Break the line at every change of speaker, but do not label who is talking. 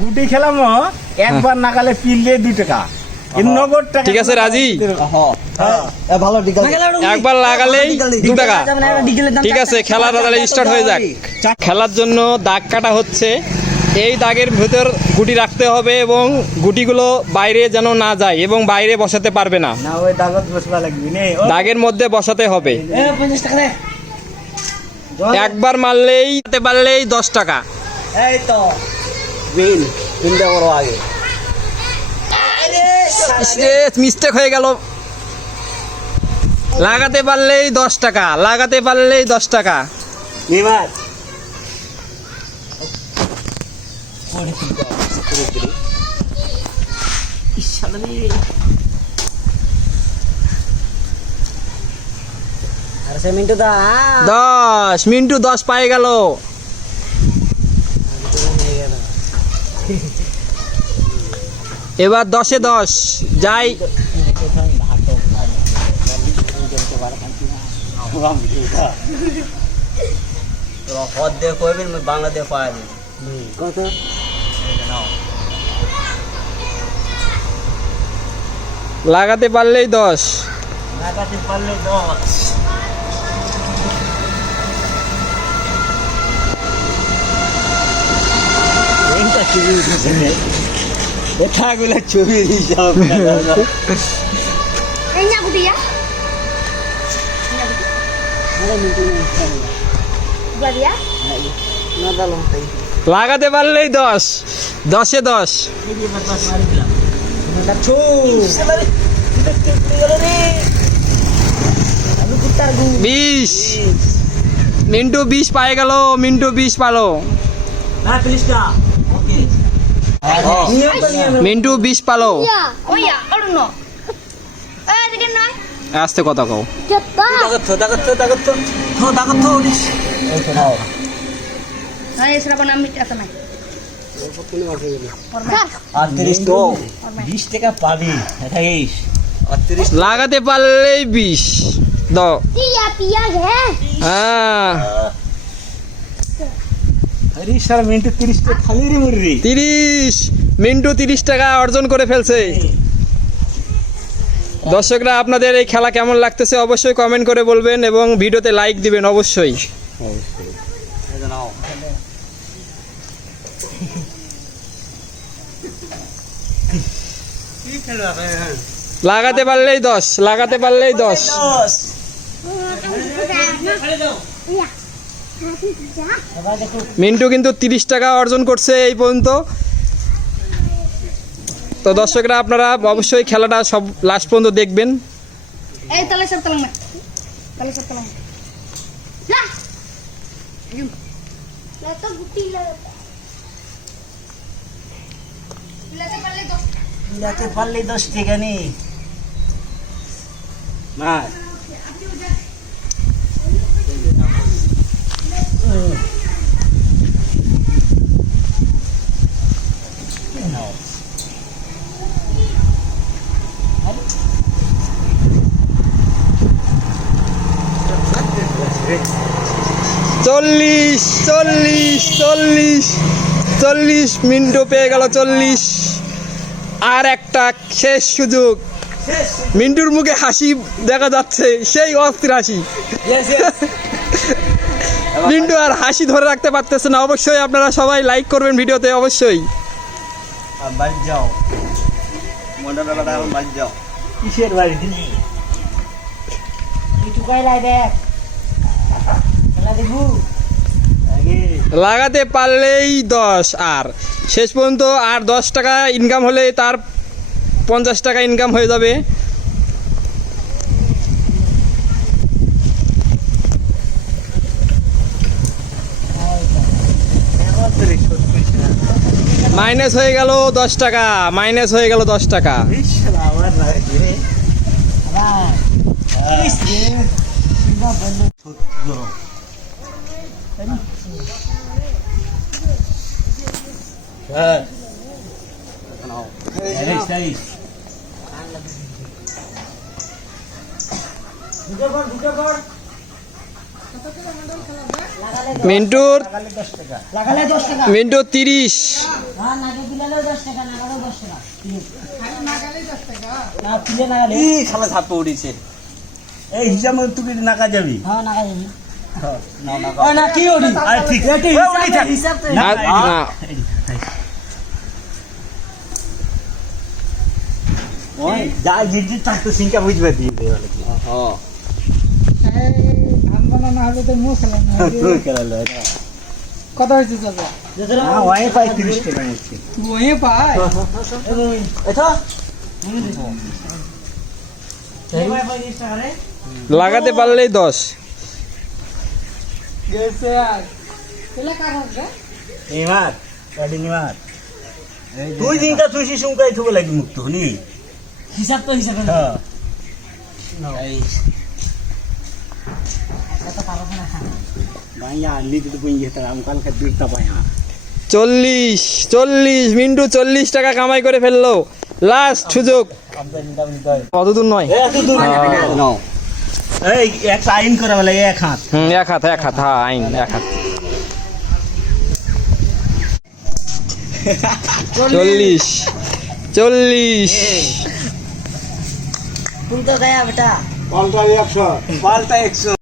গুটি খেলাম একবার নাগালে পিললে দুই টাকা। টাকা
ঠিক আছে, রাজি?
ভালো
একবার লাগালেই দু টাকা। ঠিক আছে খেলাটা তাহলে স্টার্ট হয়ে যাক। খেলার জন্য দাগ কাটা হচ্ছে। এই দাগের ভেতর গুটি রাখতে হবে এবং গুটিগুলো বাইরে যেন না যায় এবং বাইরে বসাতে পারবে না।
না ওই দাগত বসবা লাগবি। নে ও,
দাগের মধ্যে বসাতে হবে। একবার মারলেই হাতে পারলেই দশ টাকা।
এই তো।
বিল তিনটা করো আগে
মিস্টেক হয়ে গেল। লাগাতে পারলেই দশ টাকা লাগাতে পারলেই দশ টাকা।
মিন্টু
দশ মিন্টু দশ পায়ে গেল। এবার দশে দশ যাই।
হদ দিয়ে কইবেন বাংলা দিয়ে পাওয়া যাবে কত?
লাগাতে পারলেই দশ।
লাগাতে পারলে দশ। এটাগুলো ছবি
তাই
লাগাতে পারলেই দশ। দশে দশ। বিশ। মিন্টু বিশ পায়ে গেল মিন্টু বিশ পালো। মিন্টু বিশ পালো। আসতে কথা কও।
আটত্রিশ
লাগাতে পারলেই বিশ দ
Iya, pia
হ্যাঁ।
আরে স্যার মিনিটে তিরিশ টাকা খালি রে মুড়ি
তিরিশ। মিন্টু তিরিশ টাকা অর্জন করে ফেলছে। দর্শকরা, আপনাদের এই খেলা কেমন লাগতেছে অবশ্যই কমেন্ট করে বলবেন এবং ভিডিওতে লাইক দিবেন অবশ্যই। লাগাতে পারলেই দশ, লাগাতে পারলেই দশ। মিন্টু কিন্তু তিরিশ টাকা অর্জন করছে এই পর্যন্ত। তো দর্শকরা আপনারা অবশ্যই খেলাটা সব লাস্ট পর্যন্ত দেখবেন।
talang
চল্লিশ চল্লিশ চল্লিশ চল্লিশ মিন্টু পেয়ে গেল চল্লিশ। আর একটা শেষ সুযোগ। মিন্টুর মুখে হাসি দেখা যাচ্ছে সেই অস্থির হাসি। মিন্টু আর হাসি ধরে রাখতে পারতেছে না। অবশ্যই আপনারা সবাই লাইক করবেন ভিডিওতে অবশ্যই।
বাড়ি যাও। কিসের বাড়ি?
লাগাতে পারলেই দশ আর। শেষ পর্যন্ত আর দশ টাকা ইনকাম হলে তার পঞ্চাশ টাকা ইনকাম হয়ে যাবে। মাইনাস হয়ে গেল দশ টাকা মাইনাস হয়ে গেল দশ টাকা। মিন্টুর
লাগালে
মিন্টু তিরিশ।
হ্যাঁ
খালা ছাপ উড়িছে। এই হিসাব তুই নাকা যাবি।
হ্যাঁ নাগালে
না না
কি ওডি?
আর ঠিক।
এটি
থাক। না,
না।
ওই যা জিজি থাকতো সিংকা বুঝবে দিয়ে দে বলে।
হ্যাঁ
ধান বানানো হলে তো মশলা না
তুই খেলালো
কত হয়েছে চাচা?
হ্যাঁ ওই পাই 30 টাকা নিচ্ছে।
বইয়ে পায়
এতো
লাগাতে পারলেই দশ।
নিমার তুই তুই থুব লাগি মুক্ত হনি
হিসাব তো হিসাব
হ্যাঁ।
চল্লিশ চল্লিশ মিন্টু চল্লিশ টাকা কামাই করে ফেলল। লাস্ট সুযোগ। কত দূর নয়।
এই এক আইন করা বলে এক হাত।
হুম এক হাত এক হাত হ্যাঁ আইন এক হাত। চল্লিশ। চল্লিশ।
কোনটা তো বেটা।
পাল্টা একশো। পাল্টা একশো।